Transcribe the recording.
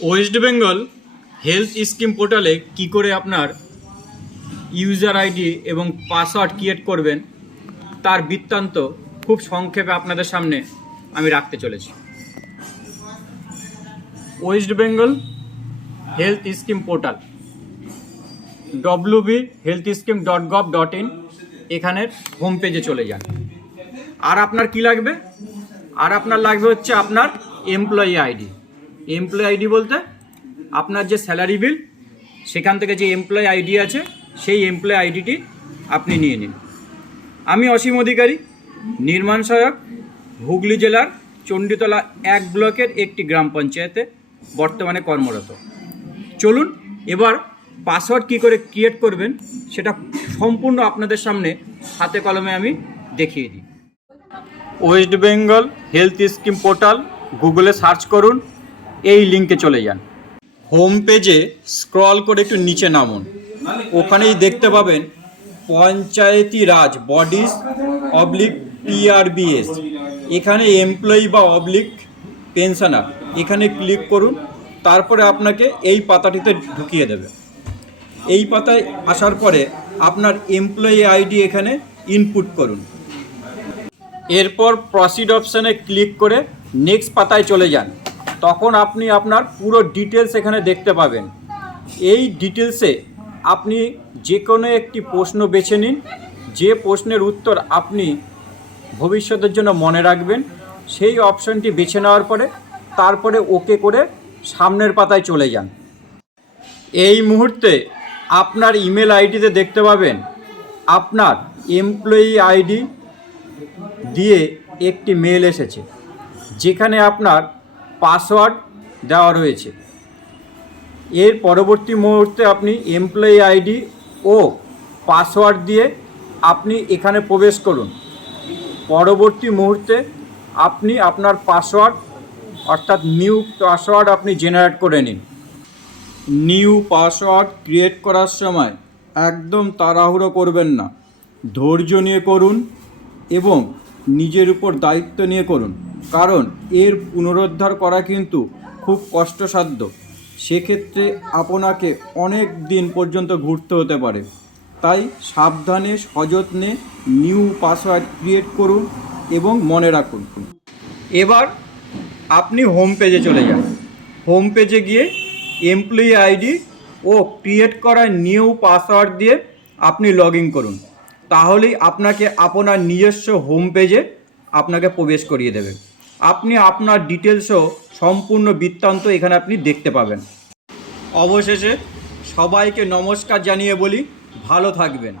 West Bengal health scheme পোর্টালে কি করে আপনার ইউজার আইডি এবং পাসওয়ার্ড ক্রিয়েট করবেন, তার বৃত্তান্ত খুব সংক্ষেপে আপনাদের সামনে আমি রাখতে চলেছি। West Bengal health scheme portal WB health scheme dot gov dot in এখানের হোম পেজে চলে যান। আর আপনার কি লাগবে? আর আপনার লাগবে হচ্ছে আপনার এমপ্লয়ি আইডি এমপ্লয়ি আইডি বলতে আপনার যে স্যালারি বিল সেখান থেকে যে এমপ্লয়ি আইডি আছে, সেই এমপ্লয়ি আইডিটি আপনি নিয়ে নিন। আমি অসীম অধিকারী, নির্মাণ সহায়ক, হুগলি জেলার চণ্ডীতলা এক ব্লকের একটি গ্রাম পঞ্চায়েতে বর্তমানে কর্মরত। চলুন এবার পাসওয়ার্ড কী করে ক্রিয়েট করবেন, সেটা সম্পূর্ণ আপনাদের সামনে হাতে কলমে আমি দেখিয়ে দিই। West Bengal health scheme portal গুগলে সার্চ করুন। এই লিঙ্কে চলে যান। হোম পেজে স্ক্রল করে একটু নিচে নামুন। ওখানেই দেখতে পাবেন পঞ্চায়েতি রাজ বডিস অবলিক পিআরবিএস এখানে এমপ্লয়ি বা অবলিক পেনশনার এখানে ক্লিক করুন, তারপরে আপনাকে এই পাতাটিতে ঢুকিয়ে দেবে। এই পাতায় আসার পরে আপনার এমপ্লয়ি আইডি এখানে ইনপুট করুন। এরপর প্রসিড অপশানে ক্লিক করে নেক্সট পাতায় চলে যান। তখন আপনি আপনার পুরো ডিটেলস এখানে দেখতে পাবেন। এই ডিটেলসে আপনি যে কোনো একটি প্রশ্ন বেছে নিন। যে প্রশ্নের উত্তর আপনি ভবিষ্যতের জন্য মনে রাখবেন, সেই অপশনটি বেছে নেওয়ার পরে তারপরে ওকে করে সামনের পাতায় চলে যান। এই মুহূর্তে আপনার ইমেল আইডিতে দেখতে পাবেন, আপনার এমপ্লয়ি আইডি দিয়ে একটি মেল এসেছে। যেখানে আপনার পাসওয়ার্ড দেওয়া রয়েছে। এর পরবর্তী মুহূর্তে আপনি এমপ্লয়ি আইডি ও পাসওয়ার্ড দিয়ে আপনি এখানে প্রবেশ করুন। পরবর্তী মুহূর্তে আপনি আপনার পাসওয়ার্ড, অর্থাৎ নিউ পাসওয়ার্ড আপনি জেনারেট করে নিন। নিউ পাসওয়ার্ড ক্রিয়েট করার সময় একদম তাড়াহুড়ো করবেন না। ধৈর্য নিয়ে করুন এবং নিজের উপর দায়িত্ব নিয়ে করুন। কারণ এর পুনরুদ্ধার করা কিন্তু খুব কষ্টসাধ্য। সেক্ষেত্রে আপনাকে অনেক দিন পর্যন্ত ঘুরতে হতে পারে। তাই সাবধানে, সযত্নে নিউ পাসওয়ার্ড ক্রিয়েট করুন এবং মনে রাখুন। এবার আপনি হোম পেজে চলে যান। হোম পেজে গিয়ে এমপ্লয়ি আইডি ও ক্রিয়েট করা নিউ পাসওয়ার্ড দিয়ে আপনি লগ ইন করুন। তাহলেই আপনাকে আপনার নিজস্ব হোম পেজে আপনাকে প্রবেশ করিয়ে দেবে। আপনি আপনার ডিটেলসও সম্পূর্ণ বৃত্তান্ত এখানে আপনি দেখতে পাবেন। অবশেষে সবাইকে নমস্কার জানিয়ে বলি, ভালো থাকবেন।